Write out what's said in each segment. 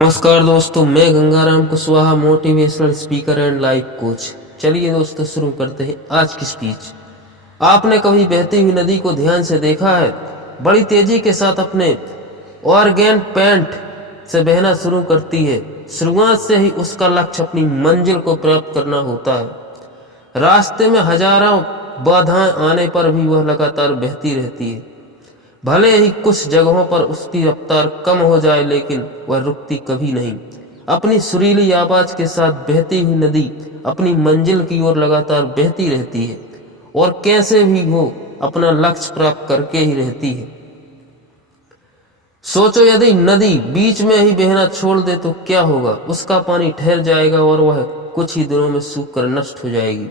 नमस्कार दोस्तों, मैं Gangaram Kushwaha, motivational speaker and life coach. चलिए दोस्तों, शुरू करते हैं आज की स्पीच। आपने कभी बहती हुई नदी को ध्यान से देखा है? बड़ी तेजी के साथ अपने ऑर्गेन पैंट से बहना शुरू करती है। शुरुआत से ही उसका लक्ष्य अपनी मंजिल को प्राप्त करना होता है। रास्ते में हजारों बाधाएं आने पर भी वह लगातार बहती रहती है। भले ही कुछ जगहों पर उसकी रफ्तार कम हो जाए, लेकिन वह रुकती कभी नहीं। अपनी सुरीली आवाज के साथ बहती हुई नदी अपनी मंजिल की ओर लगातार बहती रहती है और कैसे भी वो अपना लक्ष्य प्राप्त करके ही रहती है। सोचो, यदि नदी बीच में ही बहना छोड़ दे तो क्या होगा? उसका पानी ठहर जाएगा और वह कुछ ही दिनों में सूख कर नष्ट हो जाएगी।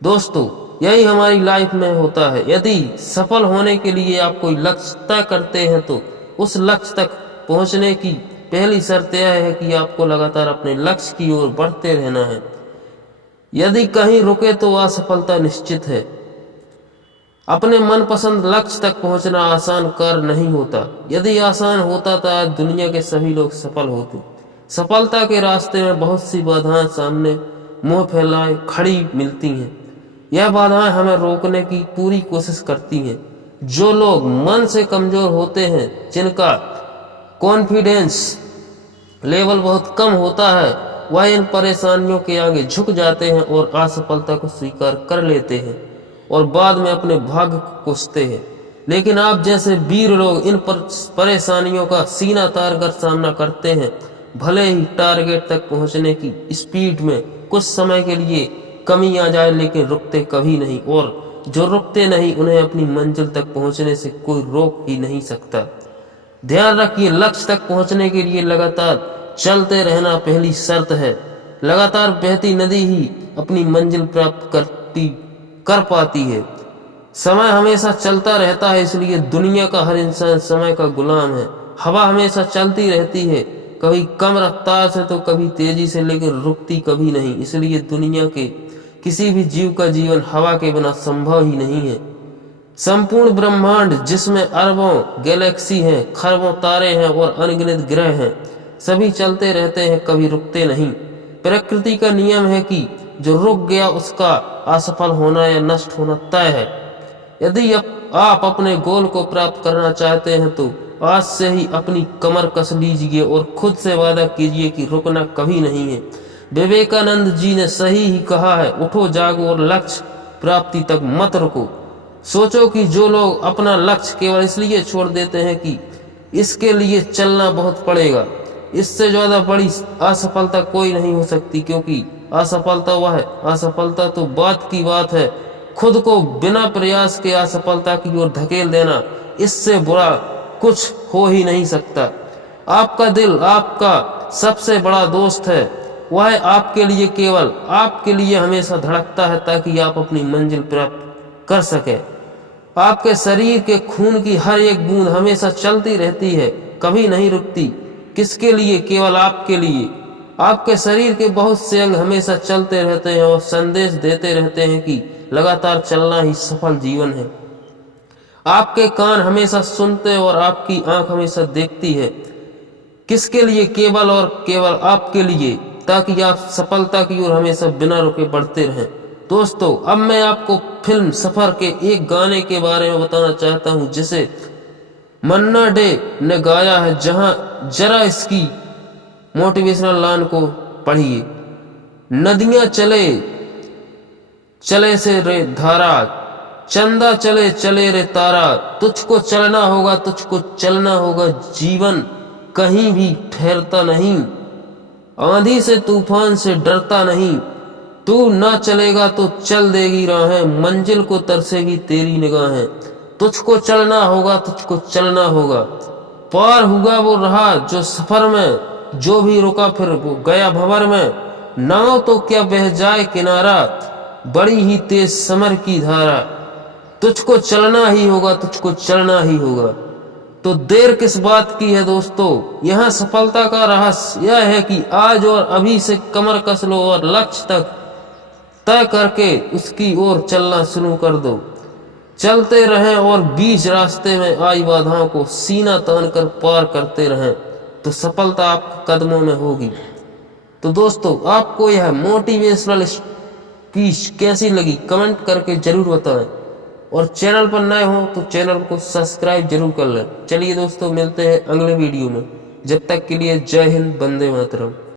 दोस्तों, यही हमारी लाइफ में होता है। यदि सफल होने के लिए आप कोई लक्ष्य तय करते हैं तो उस लक्ष्य तक पहुंचने की पहली शर्त यह है कि आपको लगातार अपने लक्ष्य की ओर बढ़ते रहना है। यदि कहीं रुके तो असफलता निश्चित है। अपने मनपसंद लक्ष्य तक पहुंचना आसान कार्य नहीं होता। यदि आसान होता तो आज दुनिया के सभी लोग सफल होते। सफलता के रास्ते में बहुत सी बाधाएं सामने मुंह फैलाए खड़ी मिलती हैं। यह बाधाएं हमें रोकने की पूरी कोशिश करती हैं। जो लोग मन से कमजोर होते हैं, जिनका कॉन्फिडेंस लेवल बहुत कम होता है, वह इन परेशानियों के आगे झुक जाते हैं और असफलता को स्वीकार कर लेते हैं और बाद में अपने भाग्य को कोसते हैं। लेकिन आप जैसे वीर लोग इन परेशानियों का सीना तार कर सामना करते हैं। भले ही टारगेट तक पहुंचने की स्पीड में कुछ समय के लिए कमी आ जाए, लेकिन रुकते कभी नहीं, और जो रुकते नहीं उन्हें अपनी मंजिल तक पहुंचने से कोई रोक ही नहीं सकता। ध्यान रखिए, लक्ष्य तक पहुंचने के लिए लगातार चलते रहना पहली शर्त है। लगातार बहती नदी ही अपनी मंजिल प्राप्त कर पाती है। समय हमेशा चलता रहता है, इसलिए दुनिया का हर इंसान समय का गुलाम है। हवा हमेशा चलती रहती है, कभी कम रफ्तार से तो कभी तेजी से, लेकिन रुकती कभी नहीं। इसलिए दुनिया के किसी भी जीव का जीवन हवा के बिना संभव ही नहीं है। संपूर्ण ब्रह्मांड, जिसमें अरबों गैलेक्सी हैं, खरबों तारे हैं और अनगिनत ग्रह हैं, सभी चलते रहते हैं, कभी रुकते नहीं। प्रकृति का नियम है कि जो रुक गया उसका असफल होना या नष्ट होना तय है। यदि आप अपने गोल को प्राप्त करना चाहते हैं तो आज से ही अपनी कमर कस लीजिए और खुद से वादा कीजिए कि रुकना कभी नहीं है। विवेकानंद जी ने सही ही कहा है, उठो जागो और लक्ष्य प्राप्ति तक मत रुको। सोचो कि जो लोग अपना लक्ष्य केवल इसलिए छोड़ देते हैं कि इसके लिए चलना बहुत पड़ेगा, इससे ज्यादा बड़ी असफलता कोई नहीं हो सकती। क्योंकि असफलता तो बात की बात है, खुद को बिना प्रयास के असफलता की ओर धकेल देना, इससे बुरा कुछ हो ही नहीं सकता। आपका दिल आपका सबसे बड़ा दोस्त है। वह आपके लिए केवल आपके लिए हमेशा धड़कता है ताकि आप अपनी मंजिल प्राप्त कर सके। आपके शरीर के खून की हर एक बूंद हमेशा चलती रहती है, कभी नहीं रुकती। किसके लिए? केवल आपके लिए। आपके शरीर के बहुत से अंग हमेशा चलते रहते हैं और संदेश देते रहते हैं कि लगातार चलना ही सफल जीवन है। आपके कान हमेशा सुनते और आपकी आंख हमेशा देखती है। किसके लिए? केवल और केवल आपके लिए, ताकि आप सफलता की ओर हमेशा बिना रुके बढ़ते रहें। दोस्तों, अब मैं आपको फिल्म सफर के एक गाने के बारे में बताना चाहता हूं, जिसे मन्ना डे ने गाया है। जरा इसकी मोटिवेशनल लाइन को पढ़िए। नदियां चले चले से रे धारा, चंदा चले चले रे तारा, तुझको चलना होगा, तुझको चलना होगा। जीवन कहीं भी ठहरता नहीं, आंधी से तूफान से डरता नहीं। तू ना चलेगा तो चल देगी राहें, मंजिल को तरसेगी तेरी निगाहें। तुझको चलना होगा, तुझको चलना होगा। पार हुआ वो रहा जो सफर में, जो भी रुका फिर वो गया भंवर में। नाव तो क्या बह जाए किनारा, बड़ी ही तेज समर की धारा। तुझको चलना ही होगा, तुझको चलना ही होगा। तो देर किस बात की है दोस्तों? यहाँ सफलता का रहस्य यह है कि आज और अभी से कमर कस लो और लक्ष्य तक तय करके उसकी ओर चलना शुरू कर दो। चलते रहें और बीच रास्ते में आई बाधाओं को सीना तान कर पार करते रहें। तो सफलता आपके कदमों में होगी। तो दोस्तों, आपको यह मोटिवेशनल स्पीच कैसी लगी कमेंट करके जरूर बताएं, और चैनल पर नए हो तो चैनल को सब्सक्राइब जरूर कर लें। चलिए दोस्तों, मिलते हैं अगले वीडियो में। जब तक के लिए जय हिंद, वंदे मातरम।